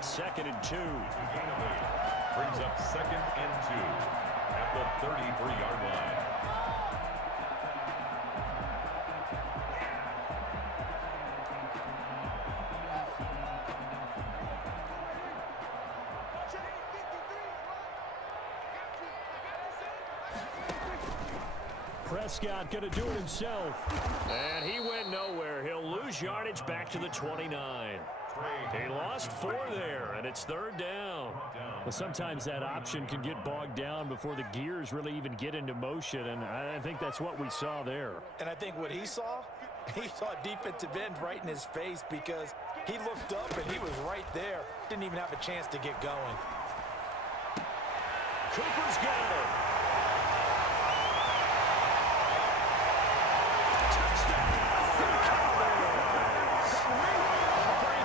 2nd and 2. Brings up 2nd and 2 at the 33-yard line. Prescott going to do it himself. And he went nowhere. He'll lose yardage back to the 29. He lost 4 there, and it's 3rd down. Well, sometimes that option can get bogged down before the gears really even get into motion, and I think that's what we saw there. And I think what he saw defensive end right in his face because he looked up and he was right there. Didn't even have a chance to get going. Cooper's got it.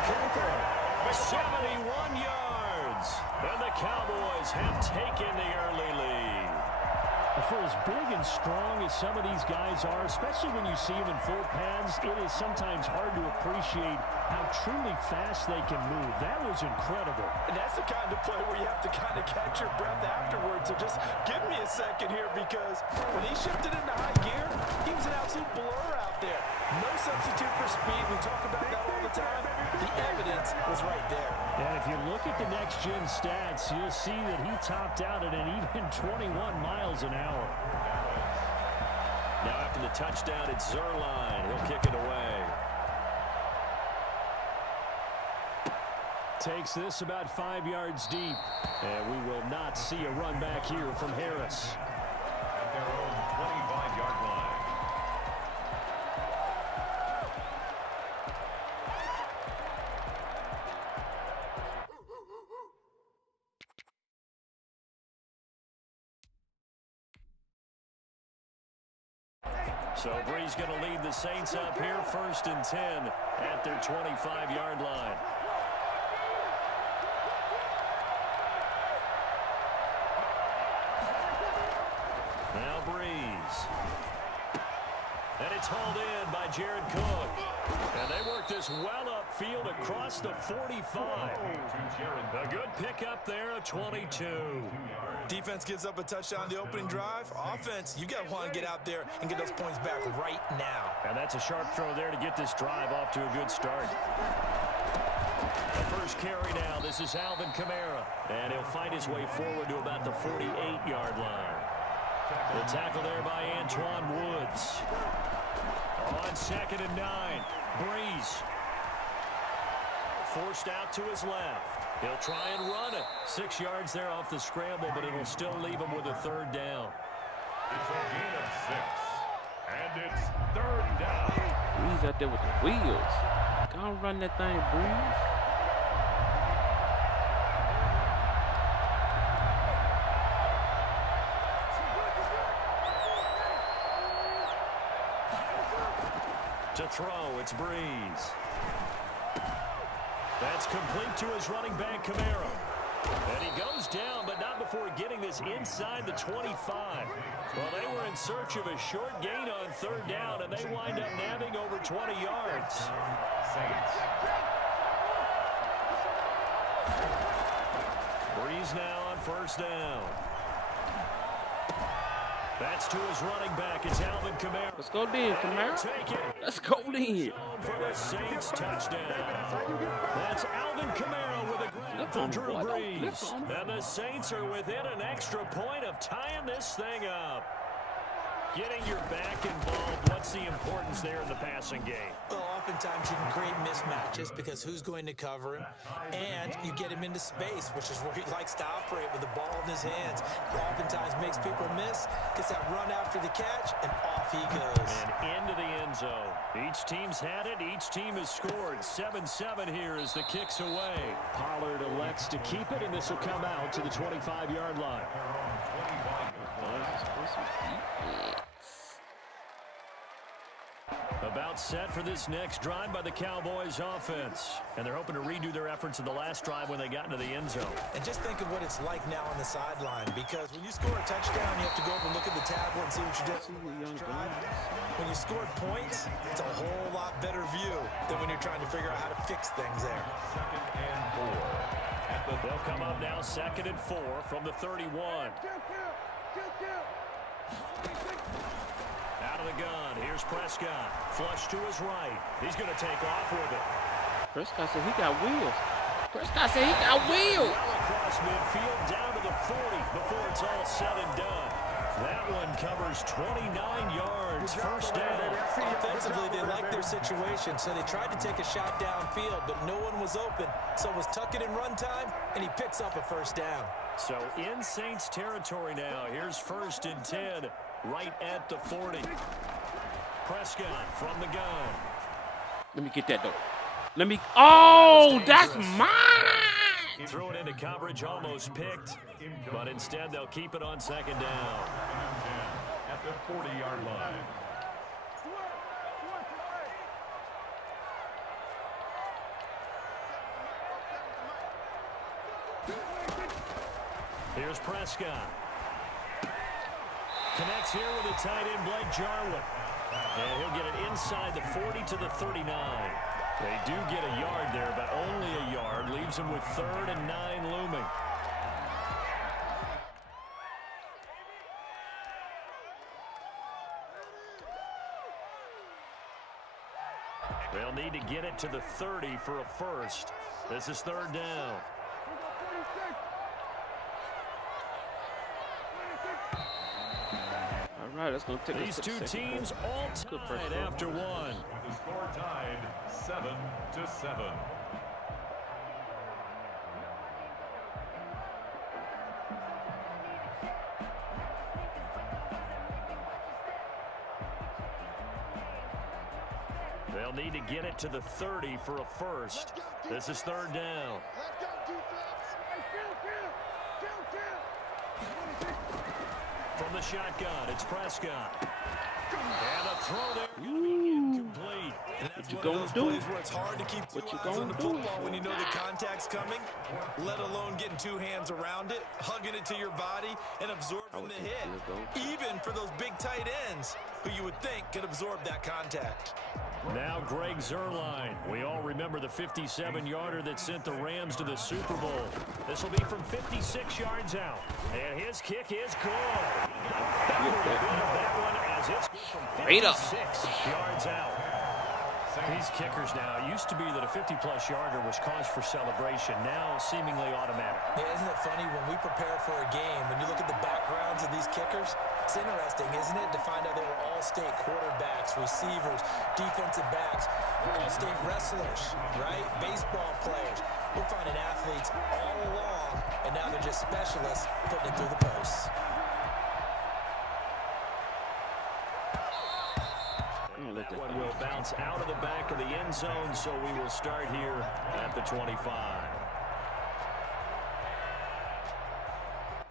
Cooper, 71 yards, and the Cowboys have taken the early lead. For as big and strong as some of these guys are, especially when you see them in full pads, it is sometimes hard to appreciate how truly fast they can move. That was incredible. And that's the kind of play where you have to kind of catch your breath afterwards. So just give me a second here because when he shifted into high gear, he was an absolute blur out there. No substitute for speed. We talk about that all the time. The evidence was right there. And if you look at the next-gen stats, you'll see that he topped out at an even 21 miles an hour. Now after the touchdown, it's Zuerlein. He'll kick it away. Takes this about 5 yards deep. And we will not see a run back here from Harris. At their own 25-yard line. So Brees going to lead the Saints up here 1st and 10 at their 25-yard line. Now Brees. And it's hauled in by Jared Cook. And they work this well upfield across the 45. A good pickup there, a 22. Defense gives up a touchdown on the opening drive. Offense, you got to want to get out there and get those points back right now. And that's a sharp throw there to get this drive off to a good start. The first carry now. This is Alvin Kamara. And he'll fight his way forward to about the 48-yard line. The tackle there by Antoine Woods. On 2nd and 9. Brees. Forced out to his left. He'll try and run it. 6 yards there off the scramble, but it'll still leave him with a 3rd down. It's a gain of 6. And it's 3rd down. Brees out there with the wheels. Go on, run that thing, Brees. To throw, it's Brees. That's complete to his running back, Kamara. And he goes down, but not before getting this inside the 25. Well, they were in search of a short gain on 3rd down, and they wind up nabbing over 20 yards. Brees now on 1st down. That's to his running back. It's Alvin Kamara. Let's go then, Kamara. Take it. Let's go then. For the Saints touchdown. That's Alvin Kamara with a grab for Drew Brees. And the Saints are within an extra point of tying this thing up. Getting your back involved, what's the importance there in the passing game? Well, oftentimes you can create mismatches because who's going to cover him, and you get him into space, which is where he likes to operate with the ball in his hands. He oftentimes makes people miss, gets that run after the catch, and off he goes. And into the end zone. Each team's had it. Each team has scored. 7-7 here as the kick's away. Pollard elects to keep it, and this will come out to the 25-yard line. A About set for this next drive by the Cowboys offense. And they're hoping to redo their efforts in the last drive when they got into the end zone. And just think of what it's like now on the sideline, because when you score a touchdown, you have to go over and look at the tablet and see what you did. When you scored points, it's a whole lot better view than when you're trying to figure out how to fix things there. 2nd and 4. They'll come up now 2nd and 4 from the 31. Out of the gun, here's Prescott. Flush to his right. He's going to take off with it. Prescott said he got wheels. Prescott said he got wheels. Well across midfield, down to the 40 before it's all said and done. That one covers 29 yards, first down. Offensively, they liked their situation, so they tried to take a shot downfield, but no one was open. So it was tuck it in run time, and he picks up a first down. So in Saints territory now. Here's 1st and 10, right at the 40. Prescott from the gun. Let me get that, though. Let me. Oh, that's mine. Throw it into coverage, almost picked, but instead they'll keep it on 2nd down. At the 40-yard line. Here's Prescott. Connects here with a tight end, Blake Jarwin. And he'll get it inside the 40 to the 39. They do get a yard there, but only a yard. Leaves them with 3rd and 9 looming. They'll need to get it to the 30 for a first. This is 3rd down. All right, that's going to take These two teams all tied after one. The score tied 7-7. They'll need to get it to the 30 for a first. This is 3rd down. From the shotgun, it's Prescott. And a throw there going to be incomplete. And that's What you one of gonna those do? plays where it's hard to keep two eyes on the football when you know the contact's coming, let alone getting two hands around it, hugging it to your body, and absorbing the hit. Even for those big tight ends who you would think could absorb that contact. Now Greg Zuerlein. We all remember the 57-yarder that sent the Rams to the Super Bowl. This will be from 56 yards out. And his kick is good. He got every bit of that one as it's good from 56 yards out. These kickers now, it used to be that a 50-plus yarder was cause for celebration. Now seemingly automatic. Yeah, isn't it funny when we prepare for a game, when you look at the backgrounds of these kickers, it's interesting, isn't it, to find out they were all-state quarterbacks, receivers, defensive backs, all-state wrestlers, right? Baseball players. We're finding athletes all along, and now they're just specialists putting it through the posts. That one will bounce out of the back of the end zone, so we will start here at the 25.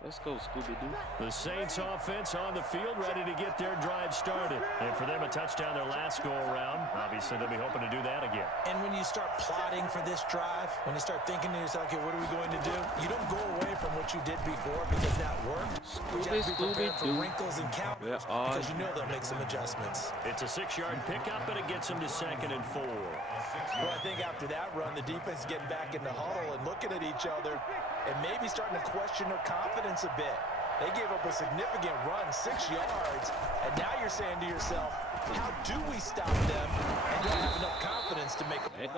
Let's go, Scooby-Doo. The Saints offense on the field, ready to get their drive started. And for them, a touchdown their last go-around. Obviously, they'll be hoping to do that again. And when you start plotting for this drive, when you start thinking to yourself, okay, what are we going to do? You don't go away from what you did before because that worked. You have to be prepared for wrinkles and counters because you know they'll make some adjustments. It's a 6-yard pickup, and it gets them to 2nd and 4. Well, I think after that run, the defense is getting back in the huddle and looking at each other and maybe starting to question their confidence a bit. They gave up a significant run, 6 yards, and now you're saying to yourself, how do we stop them and don't have enough confidence to make a play?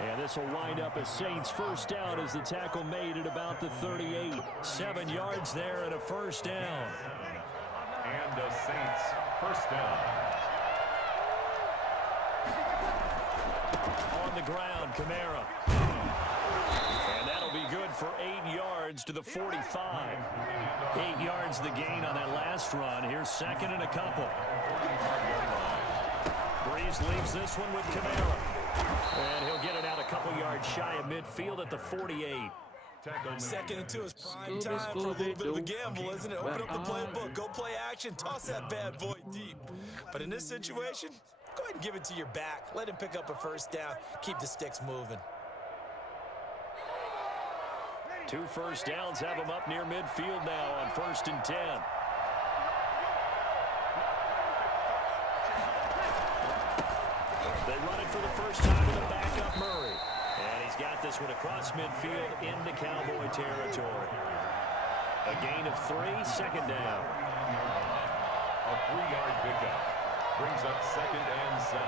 And this will wind up as Saints first down as the tackle made at about the 38. 7 yards there and a first down. And the Saints first down. On the ground, Kamara. And that'll be good for 8 yards to the 45. 8 yards the gain on that last run. Here's 2nd and a couple. Breeze leaves this one with Kamara. And he'll get it out a couple yards shy of midfield at the 48. 2nd and 2 is prime time for a little bit of a gamble, isn't it? Open up the playbook, go play action, toss that bad boy deep. But in this situation, Go ahead and give it to your back. Let him pick up a first down. Keep the sticks moving. 2 first downs have them up near midfield now on 1st and 10. They run it for the first time with a backup Murray. And he's got this one across midfield into Cowboy territory. A gain of 3, 2nd down. A 3-yard pickup. Brings up 2nd and 7.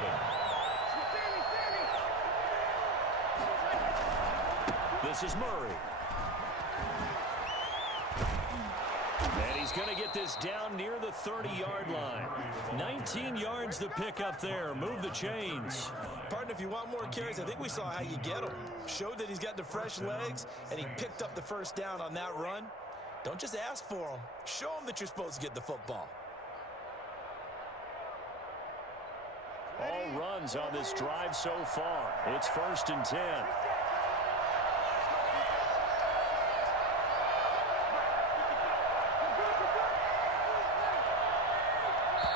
This is Murray. And he's going to get this down near the 30-yard line. 19 yards to pick up there. Move the chains. Partner, if you want more carries, I think we saw how you get them. Showed that he's got the fresh legs, and he picked up the first down on that run. Don't just ask for them. Show them that you're supposed to get the football. All runs on this drive so far. It's 1st and 10.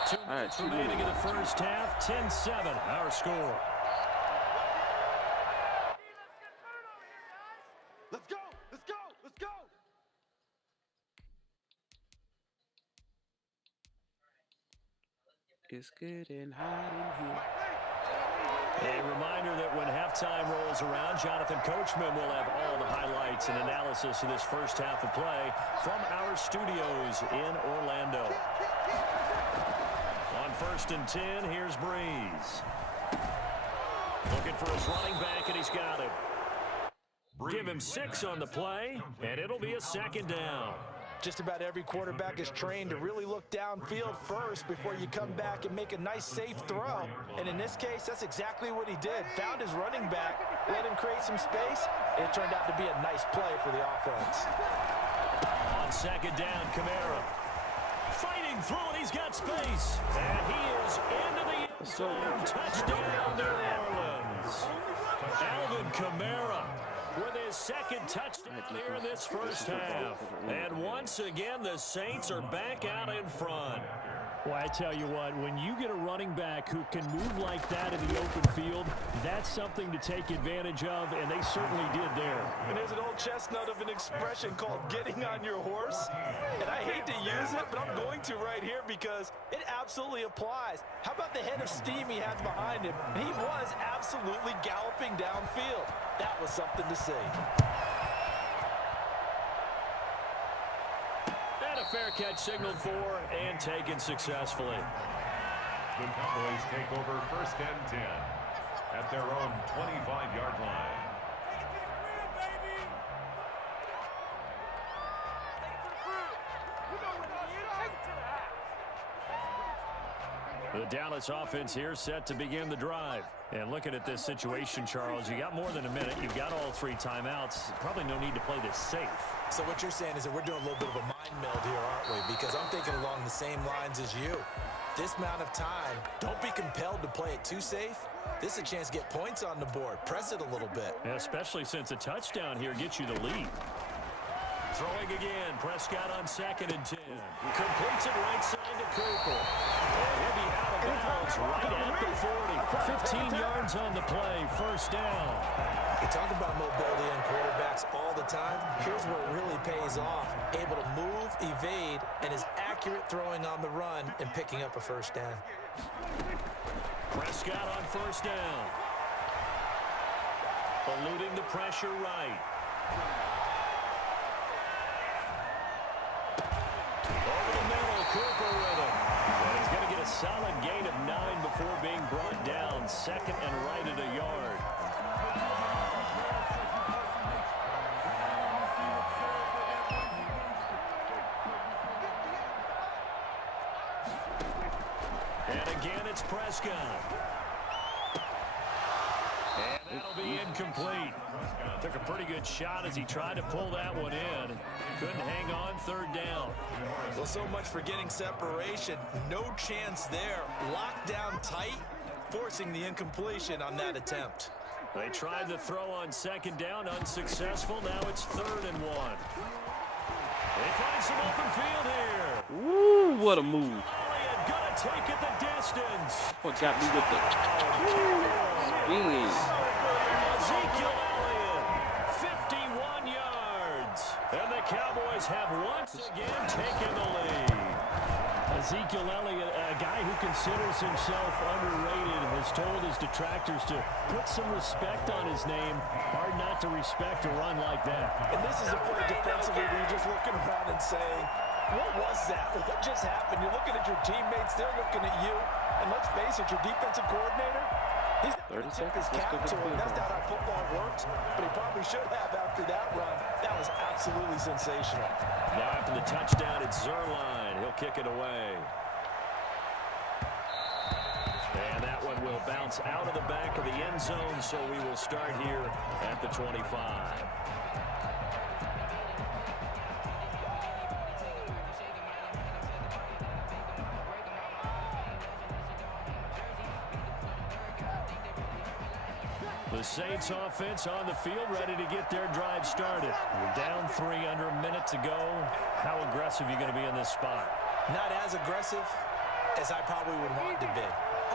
Two minutes remaining in the first half. 10-7, our score. Let's go! Let's go! Let's go! It's getting hot in here. A reminder that when halftime rolls around, Jonathan Coachman will have all the highlights and analysis of this first half of play from our studios in Orlando. On 1st and 10, here's Breeze. Looking for his running back, and he's got it. Give him 6 on the play, and it'll be a 2nd down. Just about every quarterback is trained to really look downfield first before you come back and make a nice, safe throw. And in this case, that's exactly what he did. Found his running back, let him create some space, and it turned out to be a nice play for the offense. On 2nd down, Kamara. Fighting through, and he's got space. And he is into the end zone. Touchdown, New Orleans. Alvin Kamara with his 2nd touchdown here in this first half. And once again, the Saints are back out in front. Well, I tell you what, when you get a running back who can move like that in the open field, that's something to take advantage of, and they certainly did there. And there's an old chestnut of an expression called getting on your horse. And I hate to use it, but I'm going to right here because it absolutely applies. How about the head of steam he had behind him? He was absolutely galloping downfield. That was something to see. And a fair catch signaled for and taken successfully. The Cowboys take over 1st and 10 at their own 25-yard line. The Dallas offense here set to begin the drive. And looking at this situation, Charles, you got more than a minute. You've got all 3 timeouts. Probably no need to play this safe. So what you're saying is that we're doing a little bit of a mind meld here, aren't we? Because I'm thinking along the same lines as you. This amount of time, don't be compelled to play it too safe. This is a chance to get points on the board. Press it a little bit. Yeah, especially since a touchdown here gets you the lead. Throwing again, Prescott on 2nd and 10. Completes it right side to Cooper. And he'll be out of bounds right at the 40. 15 yards on the play, 1st down. You talk about mobility in quarterbacks all the time. Here's where it really pays off. Able to move, evade, and is accurate throwing on the run and picking up a 1st down. Prescott on 1st down. Eluding the pressure right. Over the middle, Cooper with him. And he's going to get a solid gain of 9 before being brought down. 2nd and right at a yard. And again, it's Prescott. And that'll be incomplete. Took a pretty good shot as he tried to pull that one in. Couldn't hang on, 3rd down. Well, so much for getting separation. No chance there. Locked down tight, forcing the incompletion on that attempt. They tried the throw on 2nd down, unsuccessful. Now it's 3rd and 1. They find some open field here. Woo, what a move. Elliott gonna take it the distance. What got me with the spin? Ezekiel Elliott, 51 yards. And the Cowboys have once again taken the lead. Ezekiel Elliott, a guy who considers himself underrated, has told his detractors to put some respect on his name. Hard not to respect a run like that. And this is a play defensively where you're just looking around and saying, what was that? What just happened? You're looking at your teammates, they're looking at you. And let's face it, your defensive coordinator, he's not going to tip his cap to him. That's not how football works, but he probably should have after that run. That was absolutely sensational. Now after the touchdown, it's Zuerlein. He'll kick it away. And that one will bounce out of the back of the end zone, so we will start here at the 25. The Saints offense on the field, ready to get their drive started. We're down 3 under a minute to go. How aggressive are you going to be in this spot? Not as aggressive as I probably would want to be.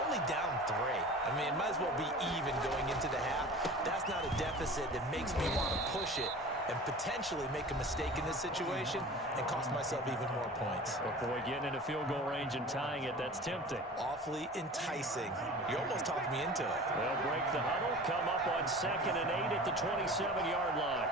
Only down 3. I mean, it might as well be even going into the half. That's not a deficit that makes me want to push it and potentially make a mistake in this situation and cost myself even more points. But boy, getting into field goal range and tying it, that's tempting. Awfully enticing. You almost talked me into it. They'll break the huddle, come up on 2nd and 8 at the 27-yard line.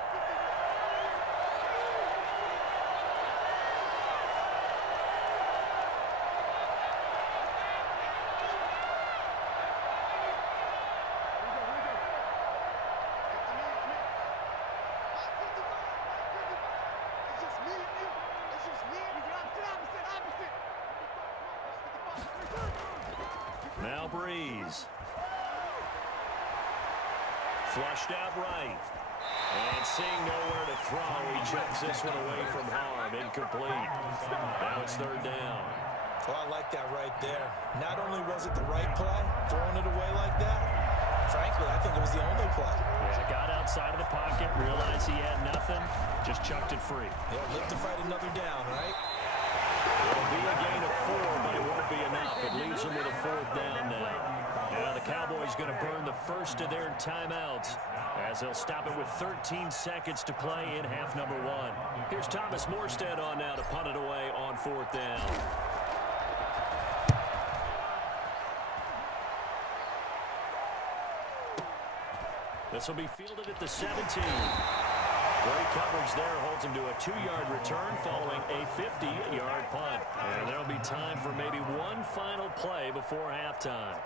Now Breeze. Flushed out right. And seeing nowhere to throw, he chucks this one away from harm. Incomplete. Now it's 3rd down. Well, I like that right there. Not only was it the right play, throwing it away like that, frankly, I think it was the only play. Yeah, got outside of the pocket, realized he had nothing, just chucked it free. Yeah, live to fight another down, right? It'll be a gain of 4, but it won't be enough. It leaves them with a 4th down now. Now the Cowboys going to burn the first of their timeouts as they'll stop it with 13 seconds to play in half number 1. Here's Thomas Morstead on now to punt it away on 4th down. This will be fielded at the 17. Great coverage there, holds him to a 2-yard return following a 50-yard punt. And there'll be time for maybe one final play before halftime.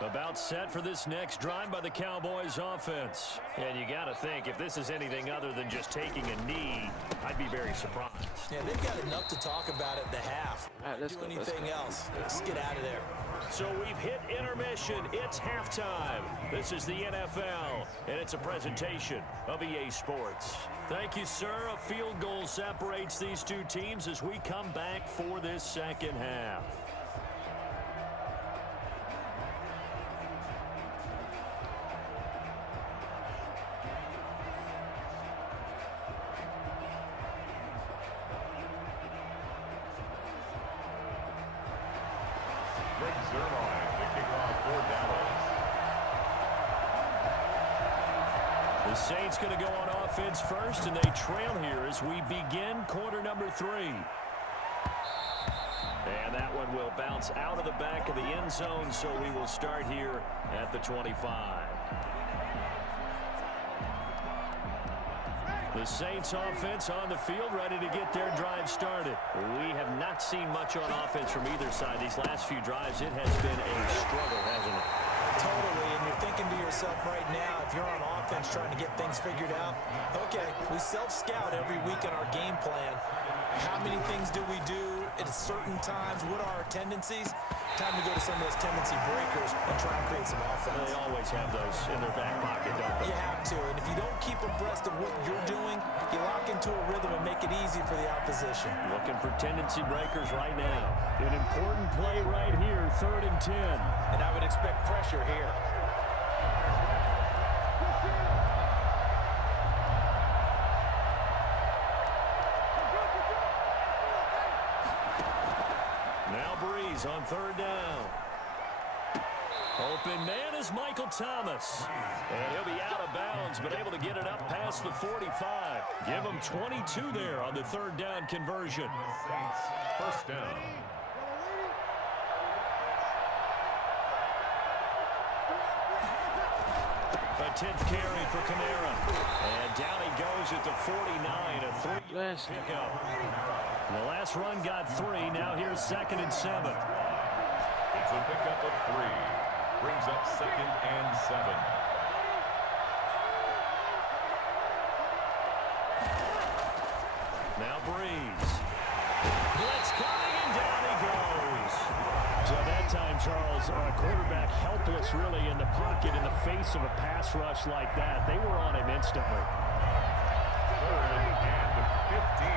About set for this next drive by the Cowboys offense. And you got to think, if this is anything other than just taking a knee, I'd be very surprised. Yeah, they've got enough to talk about at the half. All right, let's Do go, anything else. Let's get out of there. So we've hit intermission. It's halftime. This is the NFL, and it's a presentation of EA Sports. Thank you, sir. A field goal separates these two teams as we come back for this second half. Zuerlein to kick off for Dallas. The Saints going to go on offense first, and they trail here as we begin quarter number 3. And that one will bounce out of the back of the end zone, so we will start here at the 25. The Saints offense on the field, ready to get their drive started. We have not seen much on offense from either side. These last few drives, it has been a struggle, hasn't it? Totally, and you're thinking to yourself right now, if you're on offense trying to get things figured out, okay, we self-scout every week in our game plan. How many things do we do at certain times? What are our tendencies? Time to go to some of those tendency breakers and try and create some offense. They always have those in their back pocket, don't they? You have to, and if you don't keep abreast of what you're doing, you lock into a rhythm and make it easy for the opposition. Looking for tendency breakers right now. An important play right here, 3rd and 10. And I would expect pressure here. is on third down. Open man is Michael Thomas. And he'll be out of bounds, but able to get it up past the 45. Give him 22 there on the third down conversion. First down. A 10th carry for Kamara. And down he goes at the 49, a 3-yard pickup. The last run got 3. Now here's 2nd and 7. It's a pickup of 3. Brings up 2nd and 7. Now Breeze. Blitz coming, and down he goes. So that time, Charles, quarterback helpless really in the pocket in the face of a pass rush like that. They were on him instantly. 3rd and 15.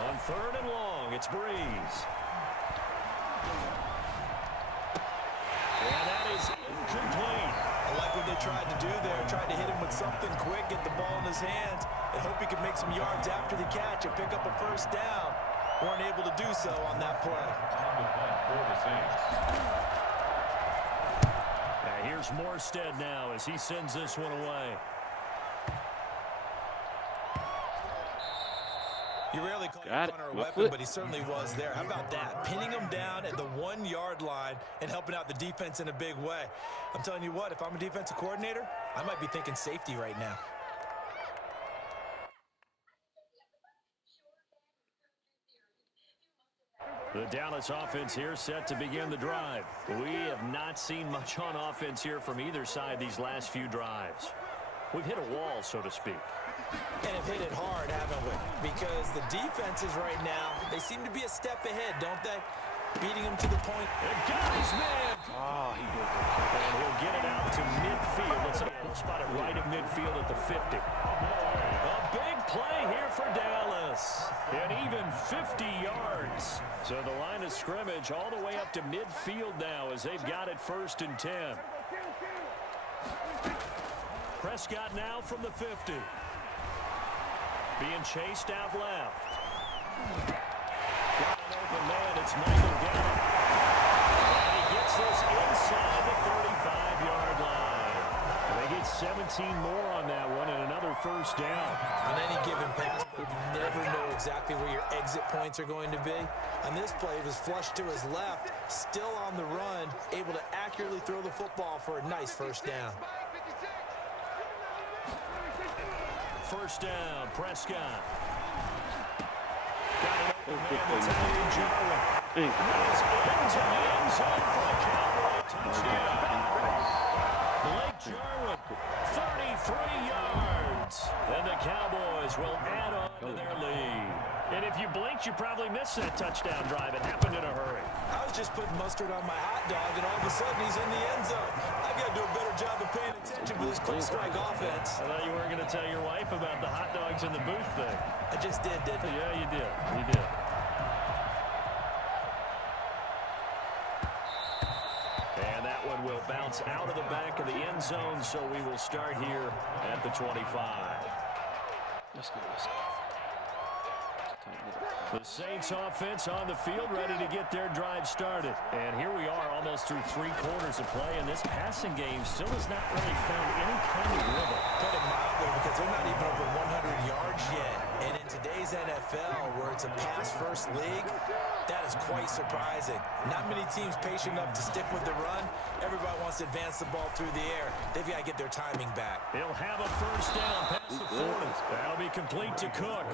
On 3rd and long, it's Breeze. And that is incomplete. I like what they tried to do there. Tried to hit him with something quick, get the ball in his hands, and hope he could make some yards after the catch and pick up a first down. Weren't able to do so on that play. For the Saints. Now here's Morstead now as he sends this one away. You rarely call your punter a weapon, but he certainly was there. How about that? Pinning him down at the 1-yard line and helping out the defense in a big way. I'm telling you what, if I'm a defensive coordinator, I might be thinking safety right now. The Dallas offense here set to begin the drive. We have not seen much on offense here from either side these last few drives. We've hit a wall, so to speak. And have hit it hard, haven't we? Because the defenses right now, they seem to be a step ahead, don't they? Beating him to the point. And got his man. Oh, he did. And he'll get it out to midfield. Let's spot it right at midfield at the 50. A big play here for Dallas. And even 50 yards. So the line of scrimmage all the way up to midfield now as they've got it 1st and 10. Prescott now from the 50. Being chased out left. Got an open man. It's Michael Gallup. And he gets this inside the 35-yard line. And they get 17 more on that one and another first down. On any given pass, you never know exactly where your exit points are going to be. On this play, it was flushed to his left, still on the run, able to accurately throw the football for a nice first down. First down, Prescott. Got it open man, Italian Jarwin. He's into the end zone for a Cowboy touchdown. Blake Jarwin, 33 yards. And the Cowboys will add on to their lead. And if you blinked, you probably missed that touchdown drive. It happened in a hurry. I was just putting mustard on my hot dog, and all of a sudden he's in the end zone. I've got to do a better job of paying attention with this quick strike offense. I thought you weren't going to tell your wife about the hot dogs in the booth thing. I just did, didn't I? Yeah, you did. You did. And that one will bounce out of the back of the end zone, so we will start here at the 25. Let's go. Let's go. The Saints offense on the field, ready to get their drive started. And here we are almost through 3 quarters of play, and this passing game still has not really found any kind of rhythm. Put it mildly, because they're not even over 100 yards yet. And in today's NFL, where it's a pass-first league, that is quite surprising. Not many teams patient enough to stick with the run. Everybody wants to advance the ball through the air. They've got to get their timing back. He'll have a first down past the 40. That'll be complete to Cook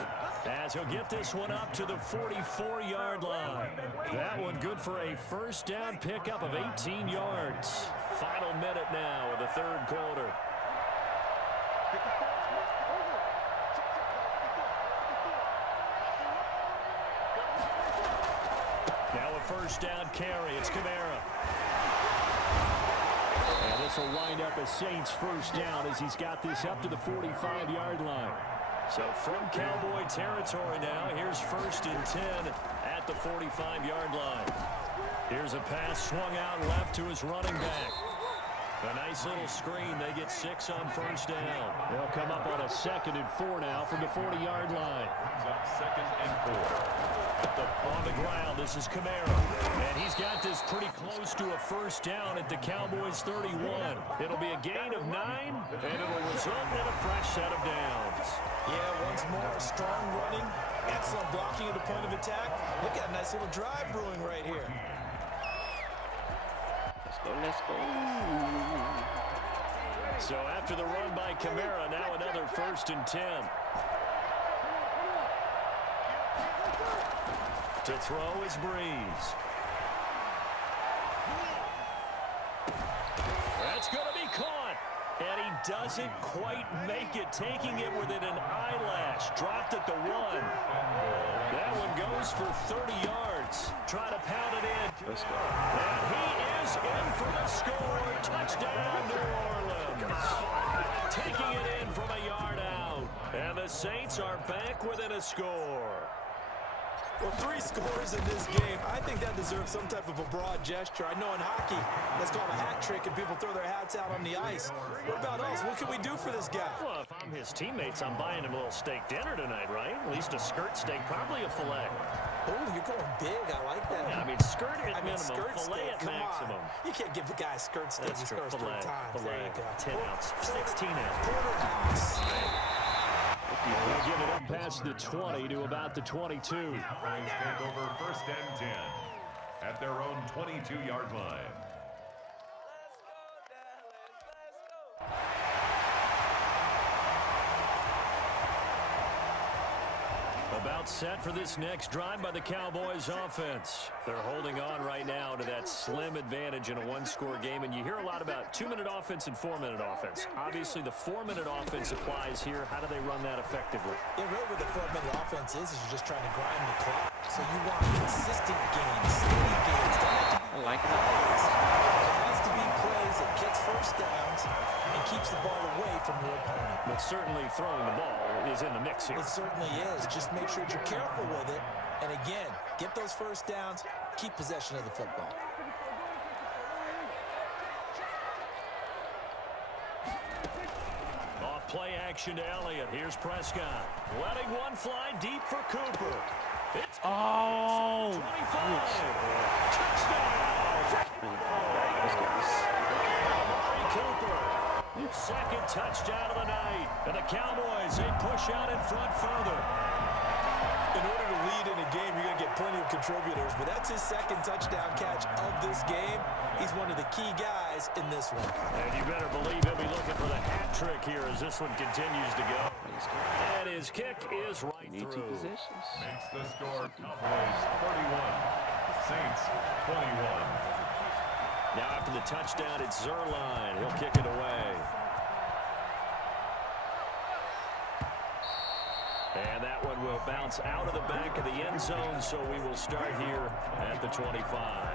as he'll get this one up to the 44-yard line. That one good for a first down pickup of 18 yards. Final minute now of the 3rd quarter. Now a first down carry. It's Kamara. And this will wind up a Saints first down as he's got this up to the 45-yard line. So from Cowboy territory now, here's 1st and 10 at the 45-yard line. Here's a pass swung out left to his running back. A nice little screen. They get 6 on first down. They'll come up on a 2nd and 4 now from the 40-yard line. Brings up 2nd and 4. On the ground, this is Kamara. And he's got this pretty close to a first down at the Cowboys' 31. It'll be a gain of 9, and it'll result in a fresh set of downs. Yeah, once more, strong running, excellent blocking at the point of attack. Look at a nice little drive brewing right here. Let's go. So after the run by Kamara, now another 1st and 10. To throw is Breeze. That's going to be caught. And he doesn't quite make it, taking it within an eyelash. Dropped at the 1. That one goes for 30 yards. Try to pound it in. Let's go. And he is in for the score. Touchdown, New Orleans. Taking it in from a yard out. And the Saints are back within a score. Well, 3 scores in this game. I think that deserves some type of a broad gesture. I know in hockey, that's called a hat trick, and people throw their hats out on the ice. What about us? What can we do for this guy? Well, if I'm his teammates, I'm buying him a little steak dinner tonight, right? At least a skirt steak, probably a filet. Oh, you're going big. I like that. Yeah, I mean, skirt at minimum, skirt filet steak. at Come maximum. on. You can't give the guy a skirt steak. That's He true. scores 3 times. There you go. 10 ounce, 16 ounce. Porterhouse. They'll give it up past the 20 to about the 22. Cowboys take over 1st and 10 at their own 22-yard line. About set for this next drive by the Cowboys offense. They're holding on right now to that slim advantage in a 1-score game, and you hear a lot about 2-minute offense and 4-minute offense. Obviously, the 4-minute offense applies here. How do they run that effectively? Yeah, really what the 4-minute offense is you're just trying to grind the clock. So you want consistent gains, steady gains. I like it. It has to be plays that gets first downs and keeps the ball away from your opponent. But certainly throwing the ball is in the mix here. It certainly is. Just make sure that you're careful with it. And again, get those first downs, keep possession of the football. Off play action to Elliott. Here's Prescott. Letting one fly deep for Cooper. It's 25. Touchdown. Amari Cooper. 2nd touchdown of the night. And the Cowboys, they push out in front further. In order to lead in a game, you're going to get plenty of contributors, but that's his 2nd touchdown catch of this game. He's one of the key guys in this one. And you better believe he'll be looking for the hat trick here as this one continues to go. And his kick is right Need 2 through. possessions. Makes the score Cowboys 31, Saints 21. Now after the touchdown, it's Zuerlein. He'll kick it away. And that one will bounce out of the back of the end zone, so we will start here at the 25.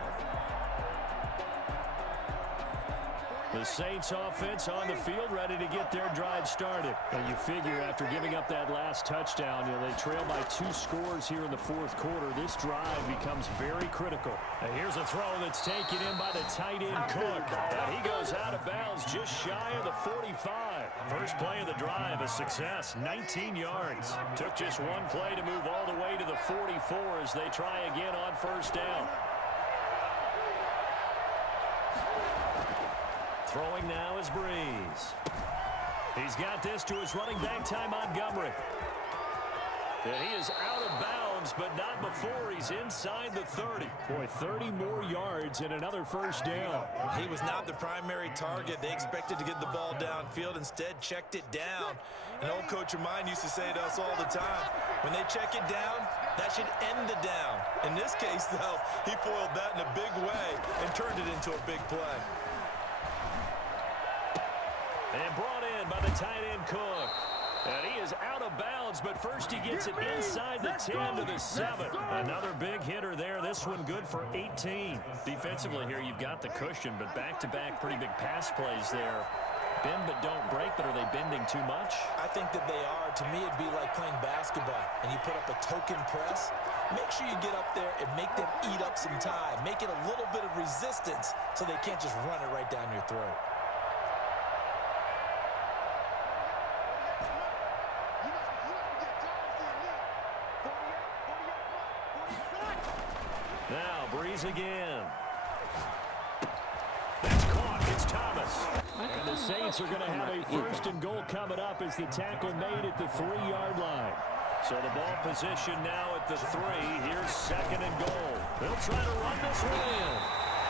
The Saints offense on the field ready to get their drive started. And you figure after giving up that last touchdown, they trail by 2 scores here in the 4th quarter. This drive becomes very critical. And here's a throw that's taken in by the tight end Cook. And he goes out of bounds just shy of the 45. First play of the drive, a success, 19 yards. Took just 1 play to move all the way to the 44 as they try again on first down. Throwing now is Breeze. He's got this to his running back, Ty Montgomery. And he is out of bounds, but not before he's inside the 30. Boy, 30 more yards and another first down. He was not the primary target. They expected to get the ball downfield. Instead, checked it down. An old coach of mine used to say to us all the time, when they check it down, that should end the down. In this case, though, he foiled that in a big way and turned it into a big play. And brought in by the tight end Cook. And he is out of bounds, but first he gets it inside the 10 to the 7. Another big hitter there. This one good for 18. Defensively here, you've got the cushion, but back-to-back pretty big pass plays there. Bend but don't break, but are they bending too much? I think that they are. To me, it'd be like playing basketball, and you put up a token press. Make sure you get up there and make them eat up some time. Make it a little bit of resistance so they can't just run it right down your throat. goes again. That's caught. It's Thomas. And the Saints are going to have a first and goal coming up as the tackle made at the 3-yard line. So the ball position now at the 3. Here's second and goal. They'll try to run this one in.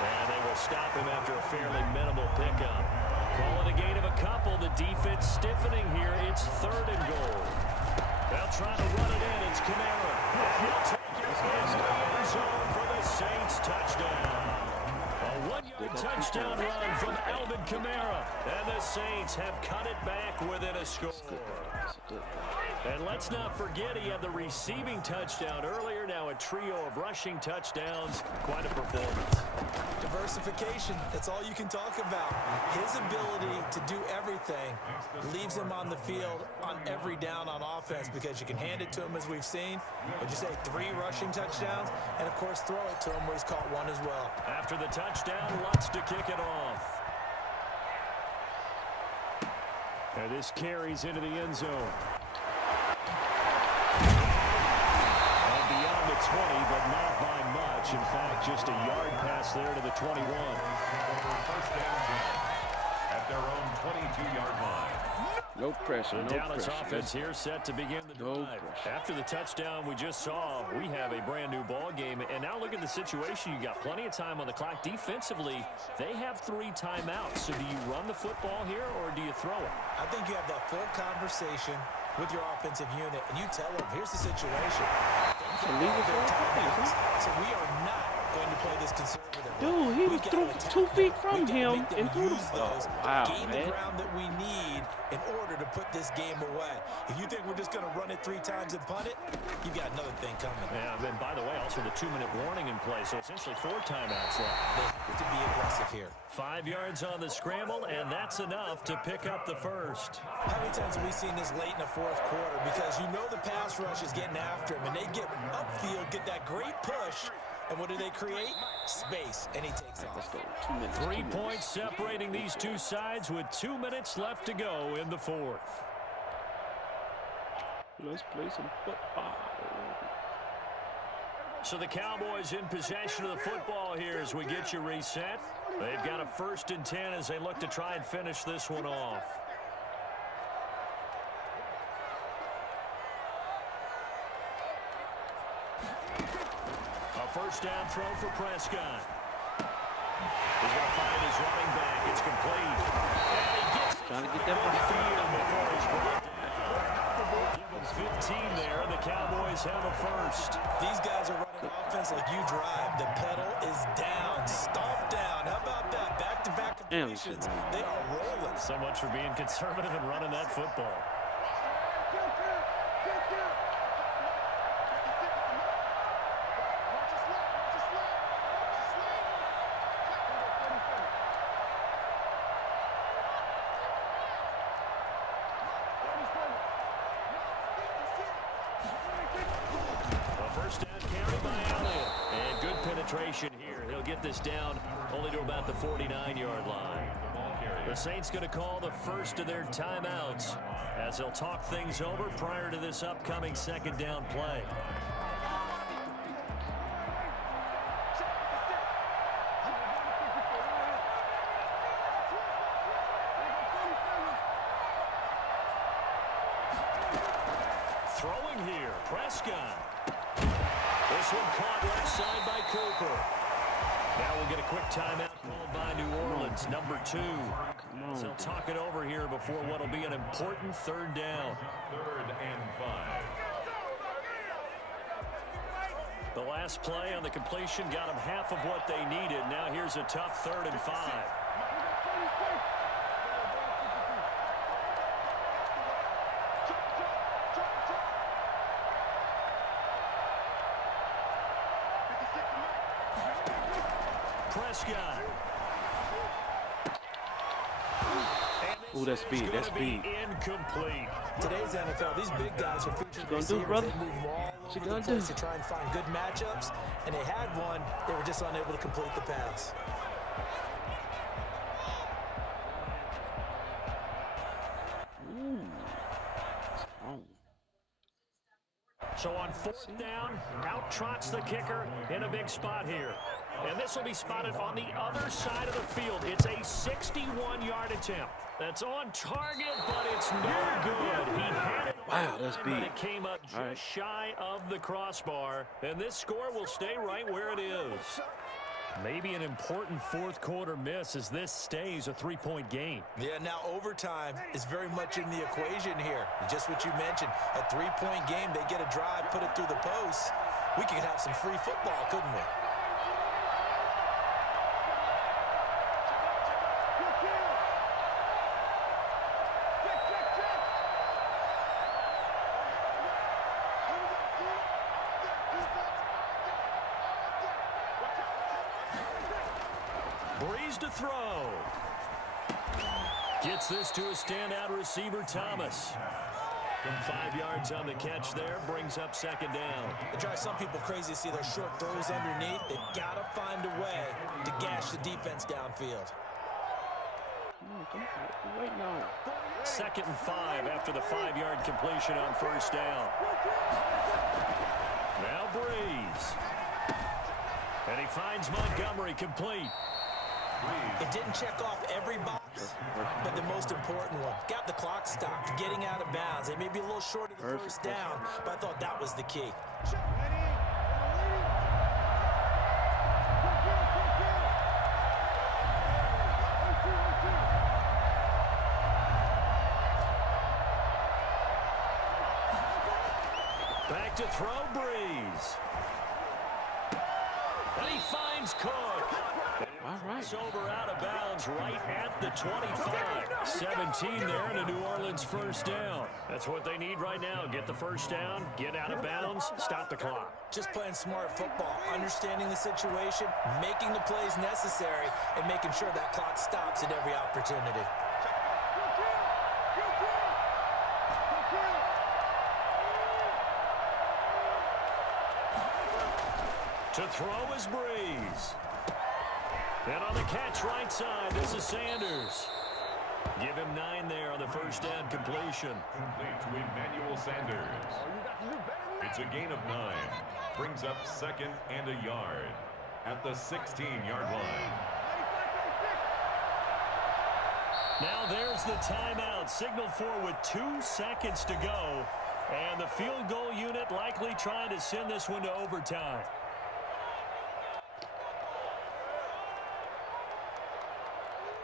And they will stop him after a fairly minimal pickup. Call it a gain of a couple. The defense stiffening here. It's third and goal. They'll try to run it in. It's Kamara. He'll take it into the end zone for the Saints touchdown. A 1-yard touchdown run from Alvin Kamara. And the Saints have cut it back within a score. And let's not forget he had the receiving touchdown earlier. Now a trio of rushing touchdowns. Quite a performance. Diversification, that's all you can talk about. His ability to do everything leaves him on the field on every down on offense because you can hand it to him as we've seen. Would you say 3 rushing touchdowns? And, of course, throw it to him where he's caught 1 as well. After the touchdown, Lutz to kick it off. And this carries into the end zone. And beyond the 20, but not by much. In fact, just a yard pass there to the 21. First and 10 at their own 22-yard line. No pressure, The no Dallas pressure. offense here set to begin the No drive. pressure. After the touchdown we just saw, we have a brand new ball game. And now look at the situation. You got plenty of time on the clock. Defensively, they have 3 timeouts. So do you run the football here or do you throw it? I think you have that full conversation with your offensive unit, and you tell them, here's the situation. illegal They're for timeouts, so we are not going to play this conservatively. Dude, he We was gotta through attack 2 feet them. from We gotta him make them and threw the use ball. those, Wow, gain the man. ground that we need in order to put this game away. If you think we're just going to run it 3 times and punt it, you've got another thing coming. Yeah, and by the way, also the 2-minute warning in play. So essentially 4 timeouts left. They have to be aggressive here. 5 yards on the scramble, and that's enough to pick up the first. How many times have we seen this late in the 4th quarter? Because you know the pass rush is getting after him, and they get upfield, get that great push, and what do they create? Space, and he takes Let's off. go. 2 minutes. 3 2 minutes. points separating these two sides with 2 minutes left to go in the 4th. Let's play some football. So the Cowboys in possession of the football here as we get you reset. They've got a 1st and 10 as they look to try and finish this one off. A 1st down throw for Prescott. He's going to find his running back. It's complete. And he gets Trying to get that field before he's brought down. Give him 15 there, and the Cowboys have a 1st. These guys are running offense like you drive. The pedal is down, stomp down. How about that? Back-to-back completions. They are rolling. So much for being conservative and running that football. A 1st down carry by Elliott. And good penetration here. He'll get this down only to about the 49-yard line. The Saints going to call the first of their timeouts as they'll talk things over prior to this upcoming 2nd down play. Throwing here, Prescott. This one caught left side by Cooper. Now we'll get a quick timeout called by New Orleans, number 2. So they'll talk it over here before what will be an important 3rd down. 3rd and 5. The last play on the completion got them half of what they needed. Now here's a tough 3rd and 5. Prescott. Ooh, that's big, that's big. Incomplete. Today's NFL, these big guys are featured gonna do, receivers. brother? They move all What you over gonna the place do? to try and find good matchups, and they had one. They were just unable to complete the pass. So on 4th down, out trots the kicker in a big spot here. And this will be spotted on the other side of the field. It's a 61-yard attempt. That's on target, but it's no good. He had it. Wow, that's but big. it came up just shy of the crossbar. And this score will stay right where it is. Maybe an important fourth quarter miss as this stays a 3-point game. Yeah, now overtime is very much in the equation here. Just what you mentioned, a 3-point game, they get a drive, put it through the post. We could have some free football, couldn't we? Breeze to throw. Gets this to a standout receiver, Thomas. From 5 yards on the catch there, brings up second down. It drives some people crazy to see their short throws underneath. They've got to find a way to gash the defense downfield. Wait, no. 2nd and 5 after the 5-yard completion on first down. Now Breeze. And he finds Montgomery complete. It didn't check off every box, but the most important one. Got the clock stopped, getting out of bounds. They may be a little short of the first down, but I thought that was the key. Back to throw, Breeze. And he finds Cook. All right. It's over out of bounds right at the 25. 17 there and a New Orleans first down. That's what they need right now. Get the first down, get out of bounds, stop the clock. Just playing smart football, understanding the situation, making the plays necessary, and making sure that clock stops at every opportunity. To throw is Breeze. And on the catch right side, this is Sanders. Give him 9 there on the first down completion. Complete to Emmanuel Sanders. It's a gain of 9. Brings up 2nd and a yard at the 16-yard line. Now there's the timeout signaled for with 2 seconds to go. And the field goal unit likely trying to send this one to overtime.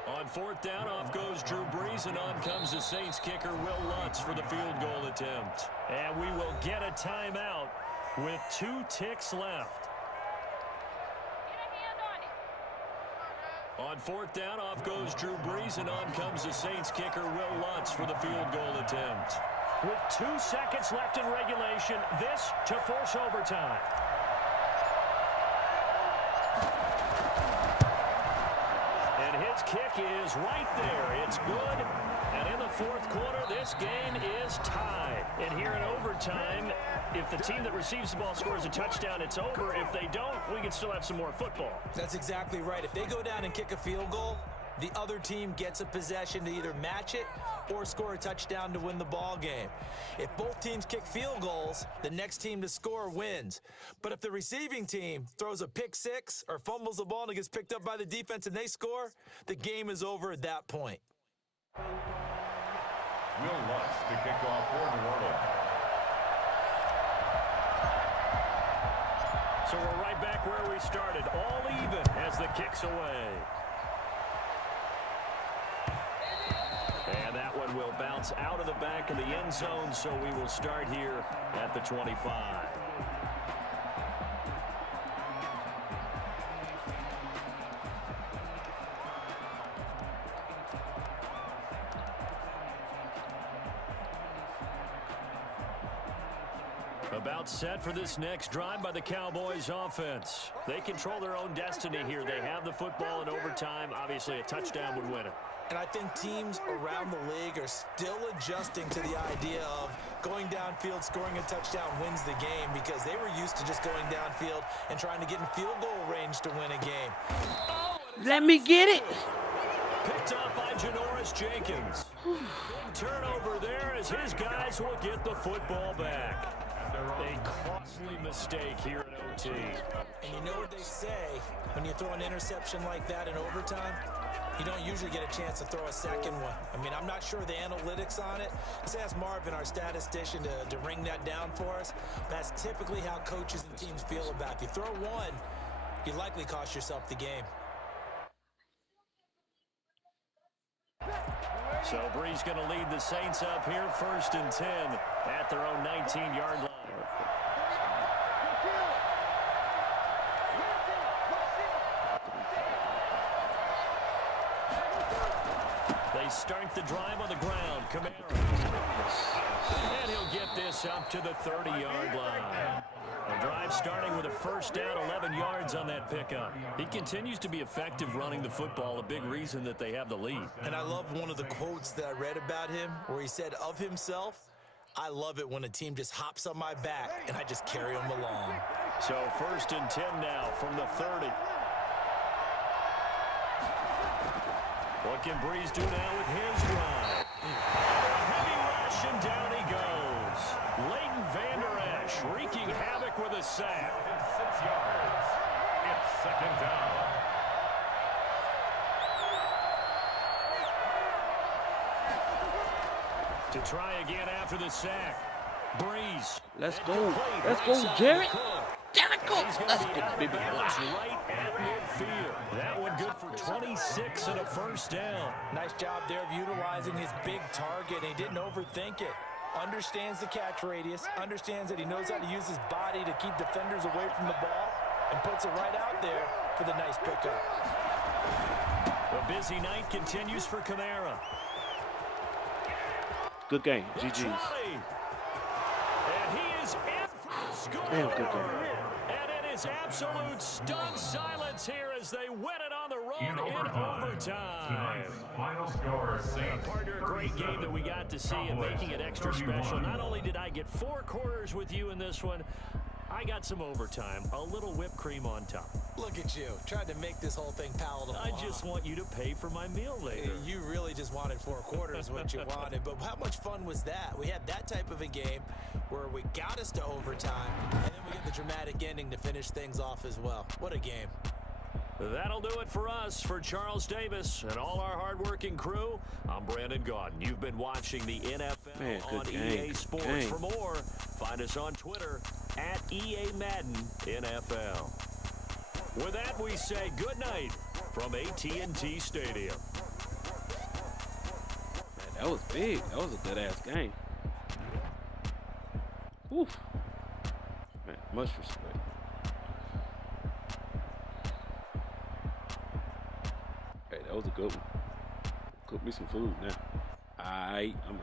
On 4th down, off goes Drew Brees, and on comes the Saints kicker, Will Lutz, for the field goal attempt. And we will get a timeout with 2 ticks left. On 4th down, off goes Drew Brees, and on comes the Saints kicker, Will Lutz, for the field goal attempt. With 2 seconds left in regulation, this to force overtime. And his kick is right there. It's good. And in the 4th quarter, this game is tied. And here in overtime, if the team that receives the ball scores a touchdown, it's over. If they don't, we can still have some more football. That's exactly right. If they go down and kick a field goal, the other team gets a possession to either match it or score a touchdown to win the ball game. If both teams kick field goals, the next team to score wins. But if the receiving team throws a pick six or fumbles the ball and it gets picked up by the defense and they score, the game is over at that point. Will Lutz to kick off for New Orleans. So we're right back where we started, all even as the kick's away. And that one will bounce out of the back of the end zone, so we will start here at the 25. About set for this next drive by the Cowboys offense. They control their own destiny here. They have the football in overtime. Obviously, a touchdown would win it. And I think teams around the league are still adjusting to the idea of going downfield, scoring a touchdown wins the game, because they were used to just going downfield and trying to get in field goal range to win a game. Let me get it. Picked up by Janoris Jenkins. Big turnover there as his guys will get the football back. A costly mistake here in OT. And you know what they say, when you throw an interception like that in overtime, you don't usually get a chance to throw a second one. I mean, I'm not sure the analytics on it. Let's ask Marvin, our statistician, to ring that down for us. That's typically how coaches and teams feel about it. If you throw one, you likely cost yourself the game. So Brees going to lead the Saints up here, 1st and 10 at their own 19-yard line. They start the drive on the ground. Kamara. And he'll get this up to the 30-yard line. The drive starting with a 1st down, 11 yards on that pickup. He continues to be effective running the football, a big reason that they have the lead. And I love one of the quotes that I read about him where he said of himself, I love it when a team just hops on my back and I just carry them along. So 1st and 10 now from the 30. What can Brees do now with his drive? Heavy rush and down he goes. Leighton Vander Esch wreaking havoc with a sack. 6 yards. It's 2nd down. To try again after the sack. Brees. Let's go. Let's go, Jared. Jared, go. Let's go, baby. Right at midfield. That one good for 26 and a 1st down. Nice job there of utilizing his big target. He didn't overthink it. Understands the catch radius, understands that he knows how to use his body to keep defenders away from the ball, and puts it right out there for the nice pickup. The busy night continues for Kamara. Good game. GG's. And he is in for the score. Damn, good game. And it is absolute stunned silence here as they win it on the road in overtime. Final score, Saints. Partner, a great game that we got to see and making it extra special. Not only did I get 4 quarters with you in this one, I got some overtime, a little whipped cream on top. Look at you, trying to make this whole thing palatable. I just want you to pay for my meal later. You really just wanted 4 quarters, what you wanted. But how much fun was that? We had that type of a game where we got us to overtime, and then we get the dramatic ending to finish things off as well. What a game. That'll do it for us. For Charles Davis and all our hardworking crew, I'm Brandon Gaudin. You've been watching the NFL on EA Sports. For more, find us on Twitter at EA Madden NFL. With that, we say good night from AT&T Stadium. Man, that was big. That was a good-ass game. Woof. Man, much respect. Hey, that was a good one. Cook me some food now. I'm